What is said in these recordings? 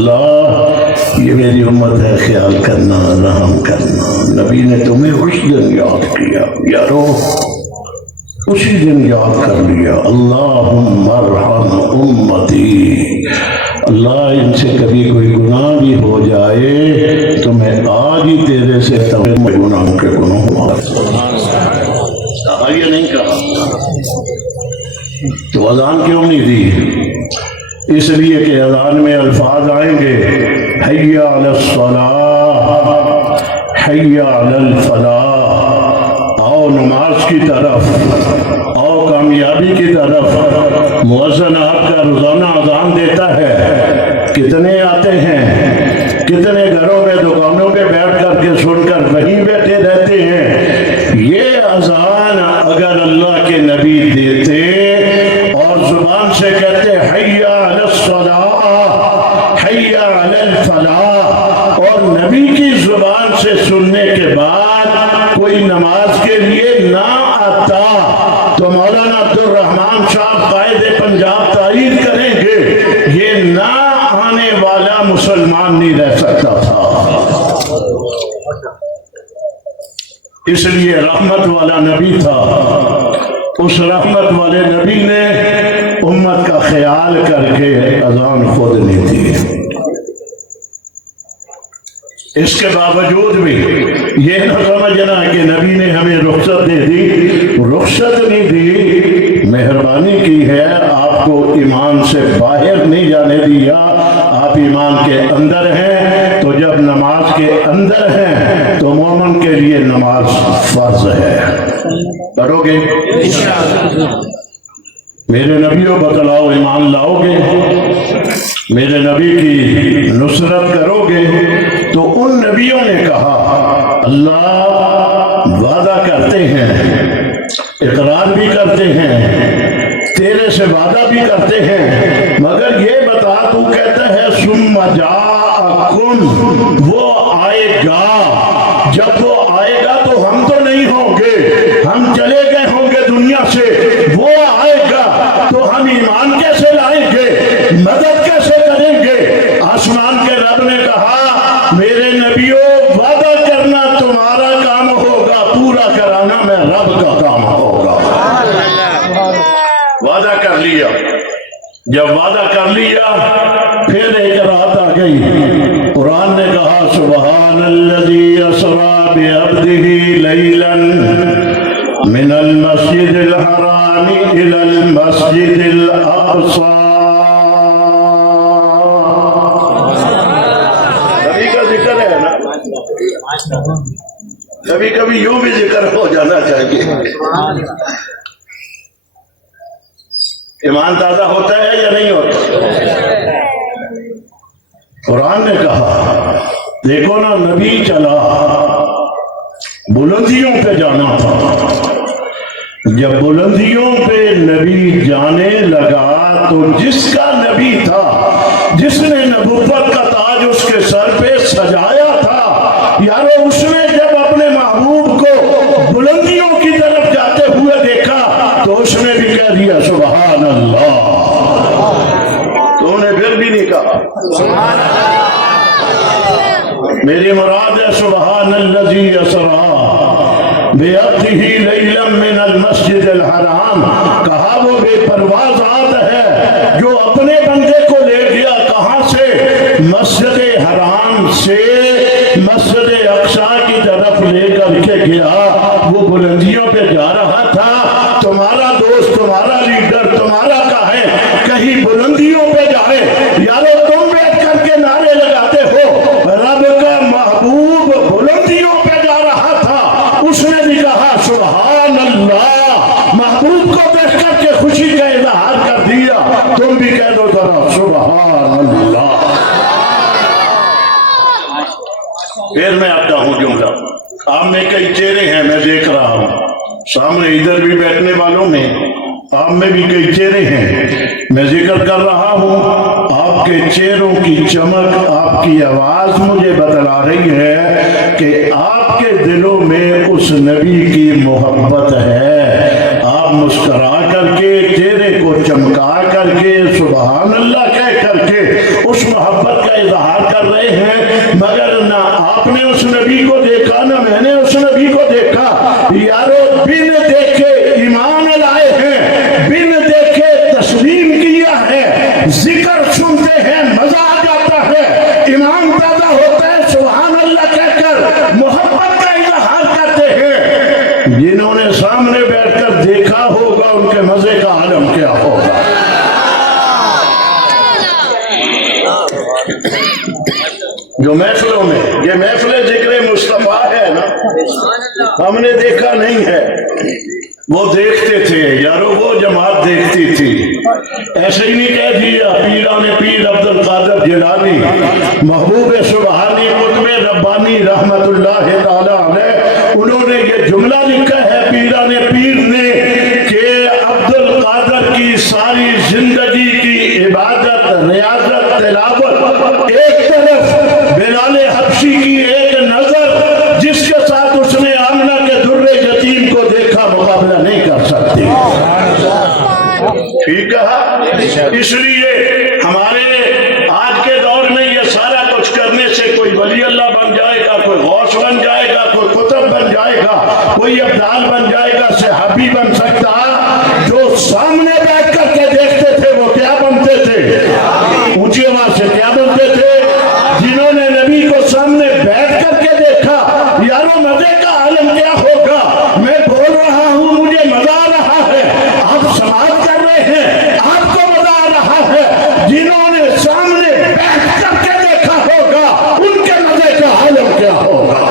اللہ یہ میری امت ہے، خیال کرنا، رحم کرنا۔ نبی نے تمہیں اس دن یاد کیا، یارو اسی دن یاد کر لیا، اللہم ارحم امتی، اللہ ان سے کبھی کوئی گناہ بھی ہو جائے تو میں آج ہی تیرے سے گناہوں کے گناہ کہا یا نہیں کہا؟ تو اذان کیوں نہیں دی؟ اس لیے کہ اذان میں الفاظ آئیں گے، حی علی الصلاۃ، حی علی الفلاح، آؤ نماز کی طرف، آؤ کامیابی کی طرف۔ مؤذن آپ کا روزانہ اذان دیتا ہے، کتنے آتے ہیں، کتنے گھروں میں دکانوں پہ بیٹھ کر کے سن کر وہیں بیٹھے رہتے ہیں۔ یہ اذان اگر اللہ کے نبی دیتے اور زبان سے کہتے حی علی الصلاۃ، حی علی الفلاح، اور نبی کی زبان سے سننے کے بعد کوئی نماز کے لیے نہ آتا تو مولانا عبدالرحمان صاحب قائد پنجاب تائید کریں گے یہ نہ آنے والا مسلمان نہیں رہ سکتا تھا۔ اس لیے رحمت والا نبی تھا، اس رحمت والے نبی نے امت کا خیال کر کے اذان خود نہیں دی۔ اس کے باوجود بھی یہ نہ سمجھنا کہ نبی نے ہمیں رخصت دے دی، رخصت نہیں دی، مہربانی کی ہے، آپ کو ایمان سے باہر نہیں جانے دیا، آپ ایمان کے اندر ہیں، تو جب نماز کے اندر ہیں تو مومن کے لیے نماز فرض ہے۔ پڑھو گے میرے نبیوں بتلاؤ، ایمان لاؤ گے، میرے نبی کی نصرت کرو گے؟ تو ان نبیوں نے کہا اللہ وعدہ کرتے ہیں، اقرار بھی کرتے ہیں، تیرے سے وعدہ بھی کرتے ہیں، مگر یہ بتا تو کہتا ہے ثم جاءکم، وہ آئے گا، جب وہ آئے گا تو ہم تو نہیں ہوں گے، ہم چلے گئے ہوں گے دنیا سے، وہ آئے گا تو ہم ایمان کیسے لائیں گے، مدد کیسے کریں گے؟ آسمان کے رب نے کہا میرے نبیوں وعدہ کرنا تمہارا کام ہوگا، پورا کرانا میں رب کا کام ہوگا۔ وعدہ کر لیا، جب وعدہ کر لیا پھر ایک رات آ گئی، قرآن نے کہا سبحان الذی اسری بعبدہ لیلا من المسجد الحرام الی المسجد الاقصی۔ کبھی کبھی یوں بھی ذکر ہو جانا چاہیے۔ ایمان تازہ ہوتا ہے یا نہیں ہوتا؟ قرآن نے کہا دیکھو نا، نبی چلا، بلندیوں پہ جانا تھا، جب بلندیوں پہ نبی جانے لگا تو جس کا نبی تھا، جس نے نبوت کا تاج اس کے سر پہ سجایا تھا، یارو اس نے جب اپنے محبوب کو بلندیوں کی طرف جاتے ہوئے دیکھا تو اس نے بھی کہہ دیا سبحان اللہ۔ تو نے پھر بھی نہیں کہا سبحان اللہ، میری مراد ہے سبحان الذی اسری بعبدہ لیلا من المسجد الحرام، کہا وہ بے پرواہ ذات ہے جو اپنے بندے کو لے گیا کہاں سے؟ مسجد حرام سے مسجد اقصی کی طرف لے کر کے گیا، وہ بلندیوں پہ جا رہا تھا، تمہارا دوست، تمہارا لیڈر، تمہارا کا ہے کہیں بلندیوں پہ جائے، یارو تم بیٹھ کر کے نعرے لگاتے ہو، رب کا محبوب بلندیوں پہ جا رہا تھا، اس نے بھی کہا سبحان اللہ، محبوب کو دیکھ کر کے خوشی کا اظہار کر دیا، تم بھی کہہ دو ذرا سبحان اللہ۔ پھر میں آتا ہوں جملہ، آپ میں کئی چہرے ہیں، میں دیکھ رہا ہوں سامنے ادھر بھی بیٹھنے والوں میں، آپ میں بھی کئی چہرے ہیں، میں ذکر کر رہا ہوں، آپ کے چہروں کی چمک، آپ کی آواز مجھے بتلا رہی ہے کہ آپ کے دلوں میں اس نبی کی محبت ہے، آپ مسکرا کر کے، چہرے کو چمکا کر کے، سبحان اللہ کہہ کر کے اس محبت کا اظہار کر رہے ہیں، مگر نہ آپ نے اس نبی کو دیکھا نہ میں نے اس نبی کو دیکھا۔ یارو بن دیکھے ایمان لائے ہیں، بن دیکھے تسلیم کیا ہے، ذکر سنتے ہیں مزہ آ جاتا ہے، ایمان پیدا ہوتا ہے، سبحان اللہ کہہ کر محبت کا اظہار کرتے ہیں۔ جنہوں نے سامنے بیٹھ کر دیکھا ہوگا ان کے مزے کا عالم کیا ہوگا۔ جو محفلوں میں یہ محفل ذکر مصطفیٰ ہے نا، ہم نے دیکھا نہیں ہے، وہ دیکھتے تھے یارو، وہ جماعت دیکھتی تھی۔ ایسے ہی نہیں کہہ دیا پیران پیر عبد القادر جیلانی محبوب سبحانی قطب ربانی رحمت اللہ تعالی علیہ، انہوں نے یہ جملہ لکھا ہے پیران پیر نے کہ عبد القادر کی ساری زندگی کی عبادت، ریاضت، تلاوت ایک طرف، بلال حبشی کی ایک نظر جس کے ساتھ اس نے آمنہ کے در یتیم کو دیکھا مقابلہ نہیں کر سکتی۔ ٹھیک کہا؟ اس لیے ہمارے آج کے دور میں یہ سارا کچھ کرنے سے کوئی ولی اللہ بن جائے گا، کوئی غوث بن جائے گا، کوئی قطب بن جائے گا، کوئی ابدال بن جائے گا، صحابی بن سکتا۔ جو سامنے بیٹھ کر کے دیکھتے تھے وہ کیا بنتے تھے؟ اونچی آواز سے کیا بنتے تھے؟ جنہوں نے نبی کو سامنے بیٹھ کر کے دیکھا، یارو مزے کا عالم کیا ہوگا۔ میں بول رہا ہوں مجھے مزہ آ رہا ہے، آپ سماعت کر رہے ہیں، آپ کو مزہ آ رہا ہے۔ جنہوں نے سامنے بیٹھ کر کے دیکھا ہوگا ان کے مزے کا عالم کیا ہوگا۔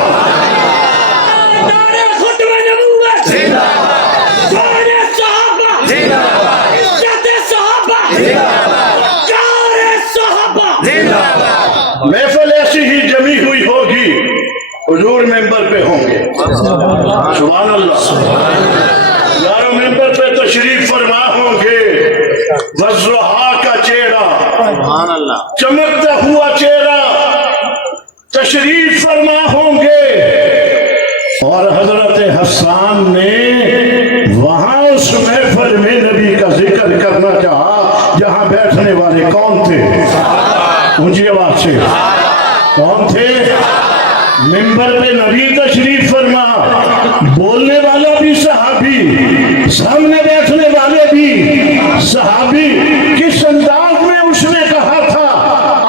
محفل ایسی ہی جمی ہوئی ہوگی، حضور ممبر پہ ہوں گے، سبحان اللہ، یارو ممبر پہ تشریف فرما ہوں گے، وضحا کا چہرہ، چمکتا ہوا چہرہ تشریف فرما ہوں گے۔ اور حضرت حسان نے وہاں اس محفل میں نبی کا ذکر کرنا چاہا جہاں بیٹھنے والے کون تھے؟ اونچی آواز سے کون تھے؟ منبر پہ نبی تشریف فرما، بولنے والا بھی صحابی، سامنے بیٹھنے والے بھی صحابی۔ کس انداز میں اس نے کہا تھا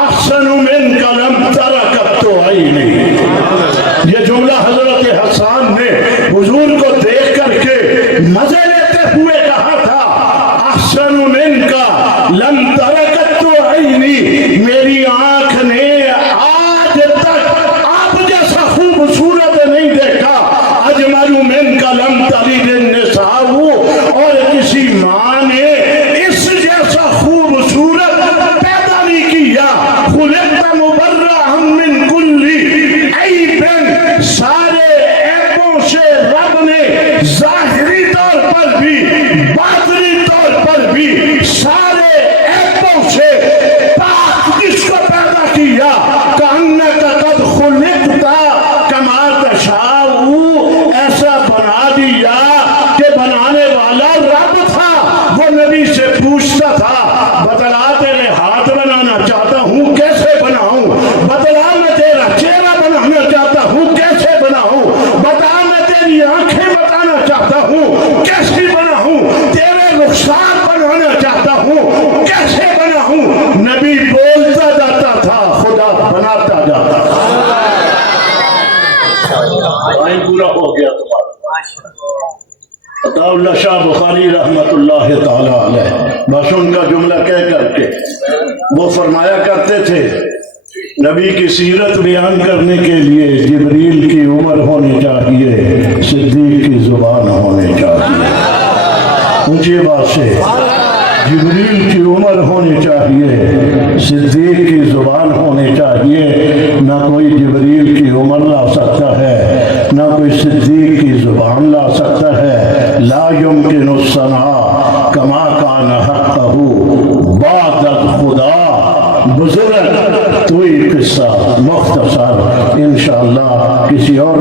احسن منک لم ترکت عینی، یہ جملہ حضرت حسان نے حضور کو دیکھ کر کے مزے لیتے ہوئے کہا تھا احسن منک لم ترکت عینی، میری آنکھ نے آج تک آپ جیسا خوبصورت نہیں دیکھا، اجمل منک لم تلد النساء، اور کسی ماں نے اس جیسا خوبصورت پیدا نہیں کیا۔ خلقت مبرأ من کل عیب، سارے عیبوں سے رب نے ظاہری طور پر بھی باطنی طور پر بھی سارے عیبوں سے پاک کس کو پیدا کیا؟ کأنک قد خلقت کما تشاء، ایسا بنا دیا کہ بنانے والا رب تھا۔ وہ نبی سے پوچھتا تھا بتلا تیرے ہاتھ بنانا چاہتا ہوں کیسے بناؤں، بتلا میں تیرا چہرہ بنانا چاہتا ہوں کیسے بناؤں، بتا میں تیری آنکھیں بتانا چاہتا ہوں کیسے بناؤں، تیرے رخسار بنانا چاہتا ہوں کیسے بناؤں۔ نبی بولتا جاتا تھا، خدا بناتا جاتا تھا۔ ٹائم پورا ہو گیا تمہارا۔ عطا اللہ شاہ بخاری رحمت اللہ تعالی علیہ بس ان کا جملہ کہہ کر کے وہ فرمایا کرتے تھے، نبی کی سیرت بیان کرنے کے لیے جبریل کی عمر ہونی چاہیے، صدیق کی زبان ہونی چاہیے۔ اونچی بات سے جبریل کی عمر ہونی چاہیے، صدیق کی زبان ہونی چاہیے۔ نہ کوئی جبریل کی عمر لا سکتا ہے، نہ کوئی صدیق کی زبان لا سکتا ہے۔ لا يمكن الصنع کما کان حقہ بعد خدا۔ بزرگ تو قصہ مختصر انشاءاللہ کسی اور